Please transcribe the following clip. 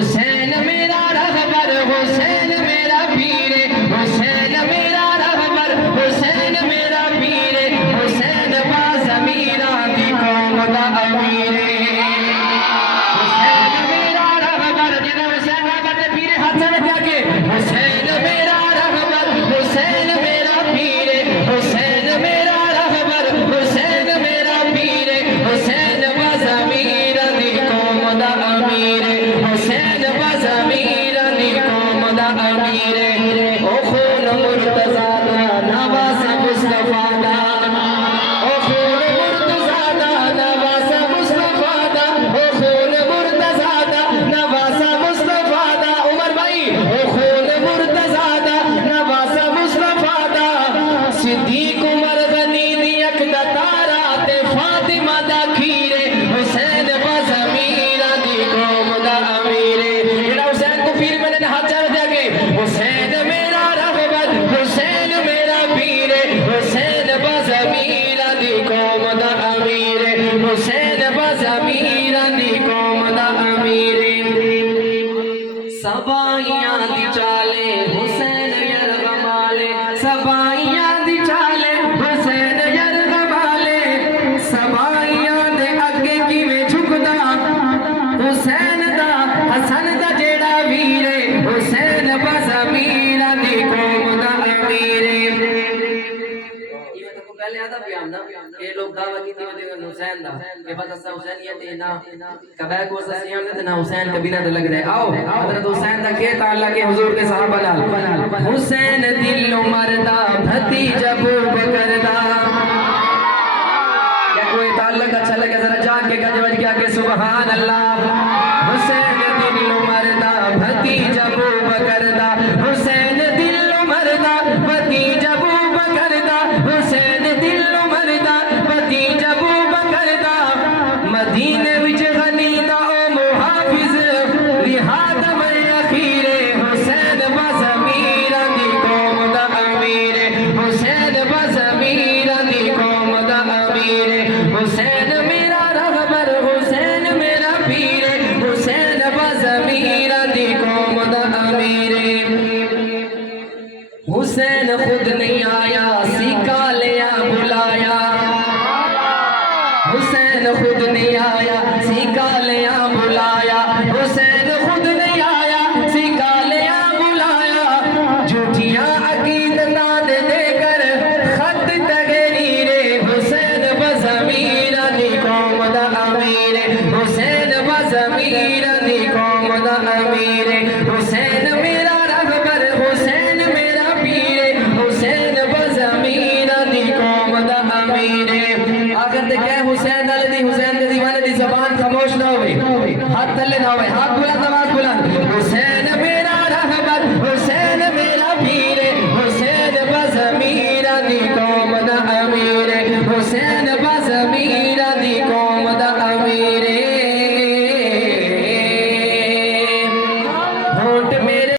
حسین میرا رہبر حسین میرا پیر حسین میرا رہبر حسین میرا پیر حسین با ضمیراں دی قوم دا امیر حسین میرا رہبر جنہیں حسین رہبر دے پیر ہاتھ رکھا کے حسین میرا رہبر حسین میرا پیر حسین میرا رہبر حسین میرا پیر حسین با ضمیراں دی قوم دا امیر حسین با ضمیراں دی قوم دا امیر او خون مرتضیٰ دا نواز مصطفیٰ دا او خون مرتضیٰ دا نواز مصطفیٰ دا او خون مرتضیٰ دا نواز مصطفیٰ دا عمر بھائی او خون مرتضیٰ دا نواز مصطفیٰ دا صدیق عمر غنی دی اکدا تارا تے فاطمہ دا کھیرے حسین با ضمیراں دی قوم دا امیر جڑا حسین کو پیر میں نے ہاتھ چاہ دیا کہ حسین میرا رہبر حسین میرا پیر حسین با ضمیراں دی قوم دا امیر حسین با ضمیراں دی قوم دا امیر سبائیاں دی چالے حسین یرغمالے سبائیاں دی چالے حسین یرغمالے سبائیاں دے اگے کیویں جھکدا حسین دا حسن دا جیڑا ویرے حسین با ضمیراں دی قوم دا امیر پہلے آدھا بیان نا یہ لوگ دعویٰ کی تھی حسین دا کہ بس اسا حسین یہ دینا کبھے کو اسا سیام نے نا حسین کبھی نہ لگ رہے آؤ حضرت حسین دا کہ تعلق ہے حضور کے صحابہ نال حسین دل مردا بھتیجا ابو بکر دا یا کوئی تعلق اچھا لگے ذرا جان کے گج وج کیا کہ سبحان اللہ حسین دل مردا بھتیجا ابو بکر دا حسین دل مردا بھتیجا ابو بکر دا حسین دل مردا بھتیجا ابو بکر دا مدینے وچ غنی دا او محافظ رہاد میں اخیر حسین با ضمیراں دی قوم دا امیر حسین با ضمیراں دی قوم دا امیر حسین میرا رہبر حسین میرا پیر حسین با ضمیراں دی قوم دا امیر حسین خود نہیں آیا سیکھا لیا بلایا حسین خود نہیں آیا سیکھا لیا بلایا حسین خود نہیں آیا سیکھا لیا بلایا جھوٹیاں عقیدتاں دے کر خط تحریر حسین با ضمیراں دی قوم دا امیر حسین با ضمیراں دی قوم دا امیر حسین میرا رہبر حسین میرا پیر حسین با ضمیراں دی قوم دا امیر اگر تے کہ حسین علی دی حسین دے دیوانے دی زبان خاموش نہ ہوئے ہاتھ تلے نہ ہوئے ہاتھ بلند آواز بلند حسین